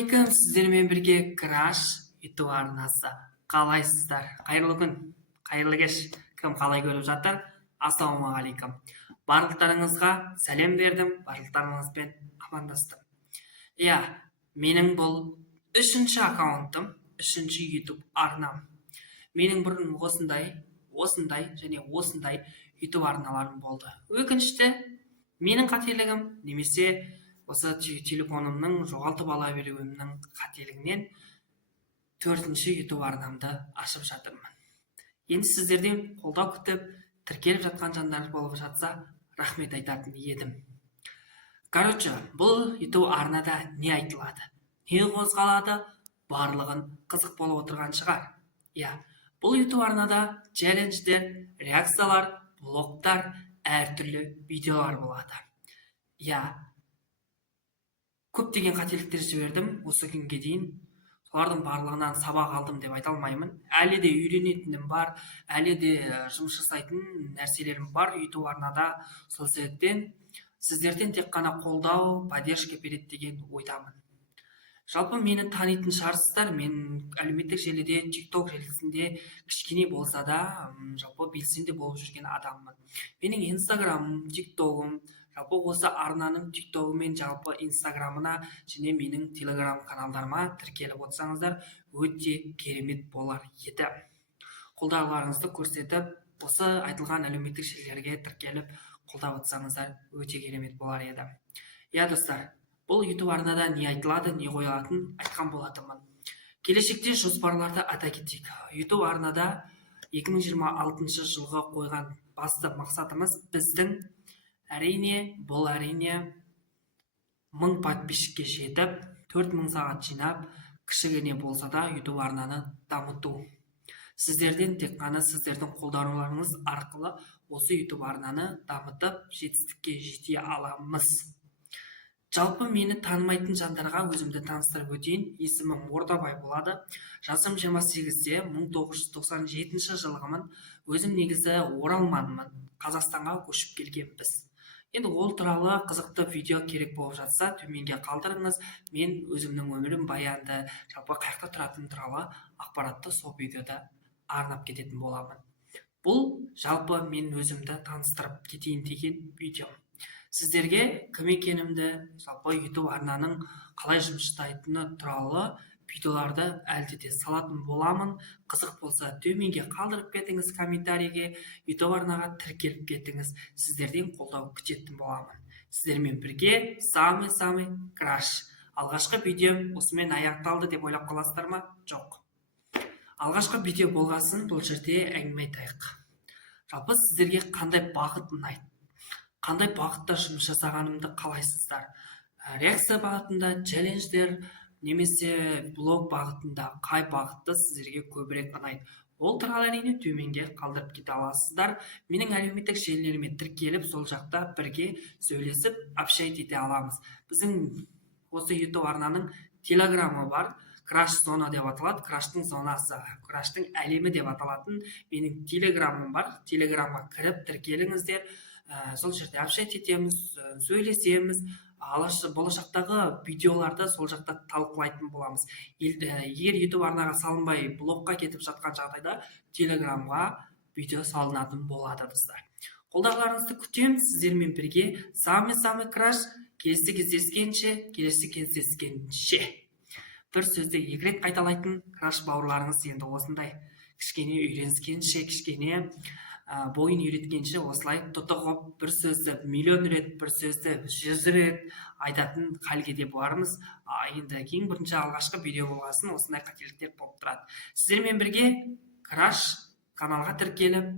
Ассалаумағалейкум, сіздермен бірге Краш YouTube арнасы. Қалайсыздар? Қайырлы күн, қайырлы кеш. Кім қалай көріп жатыр? Ассалаумағалейкум. Барлықтарыңызға сәлем бердім, барлықтарыңызбен амандастым. Менің бұл үшінші аккаунтым, үшінші YouTube арнам. Менің бұрын осындай және осындай YouTube арналарым болды. Өкінішті, менің қателігім немесе осы телефонымның жоғалтып ала беруімнің қателігінен төртінші YouTube арнамды ашып жатырмын. Енді сіздерден қолдау күтіп, тіркеліп жатқан жандар болып жатса, рахмет айтатын едім. Бұл YouTube арнада не айтылады? Не қозғалады? Барлығын қызық болып отырған шығар. Бұл YouTube арнада челлендждер, реакциялар, блогтар, әртүрлі видеолар болады. Көптеген қателіктер жібердім осы күнге дейін. Солардың барлығынан сабақ алдым деп айта алмаймын. Әлі де үйренетінім бар, әлі де жұмыс жасайтын нәрселерім бар YouTube арнада. Сол себептен сіздерден тек қана қолдау, поддержка береді деген ойдамын. Жалпы мені танитын шығарсыздар, мен әлеуметтік желіде, TikTok желісінде кішкене болса да, жалпы белсенді болып жүрген адаммын. Менің Instagram'ым, TikTok'ым, жалпы осы арнаның TikTok'ы мен жалпы Instagram'ына және менің Telegram каналдарыма тіркеліп отырсаңыздар, өте керемет болар еді. Қолдауларыңызды көрсетіп, осы айтылған әлеуметтік желілерге тіркеліп қолдап отырсаңыздар, өте керемет болар еді. Достар, бұл YouTube арнада не айтылады, не қойылатын айтқан болатынмын. Келешекте жоспарларды айта кетейік. YouTube арнада 2026 жылға қойған басты мақсатымыз біздің бұл әрине 1000 подписчикке жетіп, 4000 сағат жинап, кішігене болса да YouTube арнаны дамыту. Сіздерден тек қана сіздердің қолдауларыңыз арқылы осы YouTube арнаны дамытып, жетістікке жете аламыз. Жалпы мені танымайтын жандарға өзімді таныстырып өтейін. Есімім Ордабай болады. Жасым 28-де, 1997 жылғымын. Өзім негізі оралманмын. Қазақстанға көшіп келгенбіз. Енді ол туралы қызықты видео керек болып жатса, төменге қалдырыңыз. Мен өзімнің өмірім баянды, жалпы қайда тұратыным туралы ақпаратты сол видеода арнап кететін боламын. Бұл жалпы мен өзімді таныстырып кетейін деген видео. Сіздерге кім екенімді, жалпы YouTube арнаның қалай жұмыс жасайтыны туралы видеоларды әлде де салатын боламын. Қызық болса, төменге қалдырып кетіңіз комментарийге, YouTube арнаға тіркеліп кетіңіз. Сіздерден қолдау күтетін боламын. Сіздермен бірге самый краш. Алғашқы видеом осымен аяқталды деп ойлап қаласыздар ма? Жоқ. Алғашқы видео болғасын бұл жерде әңгіме айтайық. Жалпы сіздерге қандай бағыт ұнайды? Қандай бағытта жұмыс жасағанымды қалайсыздар? Реакция бағытында, челлендждер, немесе блог бағытында қай бағытты сіздерге көбірек ұнайды? Ол туралы әрине төменге қалдырып кете аласыздар. Менің әлеуметтік желілеріме тіркеліп, сол жақта бірге сөйлесіп, общать ете аламыз. Біздің осы YouTube арнаның Телеграмы бар, Краш зона деп аталады, Краштың зонасы, Краштың әлемі деп аталатын менің Телеграмым бар. Телеграмға кіріп тіркеліңіздер. Сол жерде общать етеміз, сөйлесеміз, болашақтағы видеоларды сол жақта талқылайтын боламыз. Егер YouTube арнаға салынбай блогқа кетіп жатқан жағдайда Телеграмға видео салынатын болады, достар. Қолдауларыңызды күтемін, сіздермен бірге самый краш. Келесі кездескенше. Бір сөзді екі рет қайталайтын краш бауырларыңыз енді осындай. Кішкене үйренскенше, кішкене бойын үйреткенше осылай тұтығып бір сөзді миллион рет, бір сөзді 100 рет айтатын халге де бармыз. Енді ең бірінші алғашқы видео болғасын осындай қателіктер болып тұрады. Сіздермен бірге краш каналға тіркеліп,